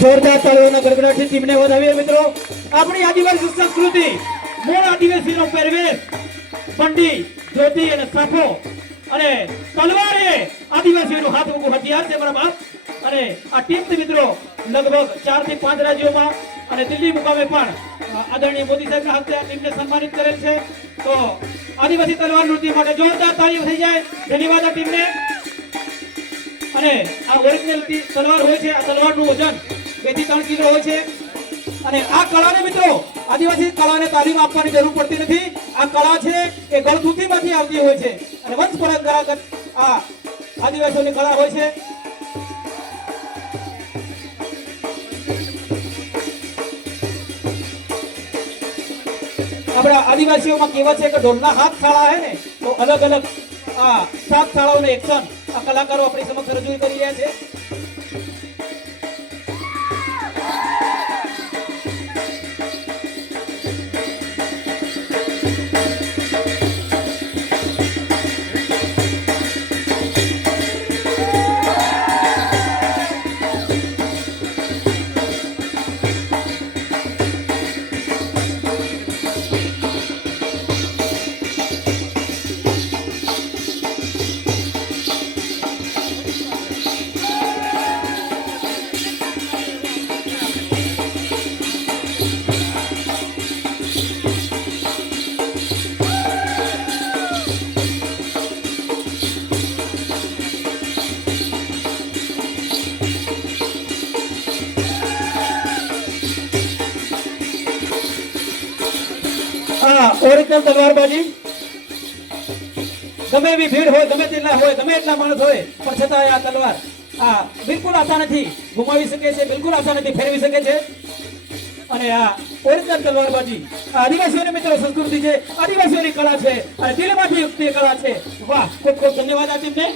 જોરદાર તાળીઓના ગડગડાટથી ટીમને વધાવીએ મિત્રો. આપણી આદિવાસી સંસ્કૃતિ, મૂળ આદિવાસીનો પહેરવેશ, બંડી, ધોતી અને સાફો અને તલવાર એ આદિવાસીઓનું હાથવગું હથિયાર છે મારા બાપ. અને આ ટીમ મિત્રો લગભગ 4 થી 5 રાજ્યોમાં અને દિલ્હી મુકામે પણ આદરણીય મોદી સાહેબના હસ્તે આ ટીમને સન્માનિત કરેલ છે. તો આદિવાસી તલવાર નૃત્ય માટે જોરદાર તાળીઓ થઈ જાય. ધન્યવાદ આ ટીમને. અને આ ઓરિજિનલ તલવાર હોય છે. આ તલવારનું વજન 2 થી 3 કિલો હોય છે. અને આ કળાને મિત્રો આદિવાસી કળાને તાલીમ આપવાની જરૂર પડતી નથી. આ કળા છે એ ગળથૂથીમાંથી આવતી હોય છે અને વંશ પરંપરાગત આ આદિવાસીઓની કળા હોય છે. આપણા આદિવાસીઓમાં કહેવત છે કે ઢોલના હાથ શાળા હે ને તો અલગ અલગ આ 7 શાળાઓને એક્શન આ કલાકારો આપણી સમક્ષ રજૂ કરી રહ્યા છે. ઓરિજિનલ તલવારબાજી ગમે એવી ભીડ હોય, ગમે તેટલા હોય, ગમે એટલા માણસ હોય, પણ છતાં આ તલવાર બિલકુલ આશા નથી ગુમાવી શકે છે, બિલકુલ આશા નથી ફેરવી શકે છે. અને આ ઓરિજિનલ તલવારબાજી આદિવાસીઓની મિત્રો સંસ્કૃતિ છે, આદિવાસીઓની કળા છે અને દિલમાંથી યુક્તિ કળા છે. વાહ, ખૂબ ખૂબ ધન્યવાદ આ ટીમને.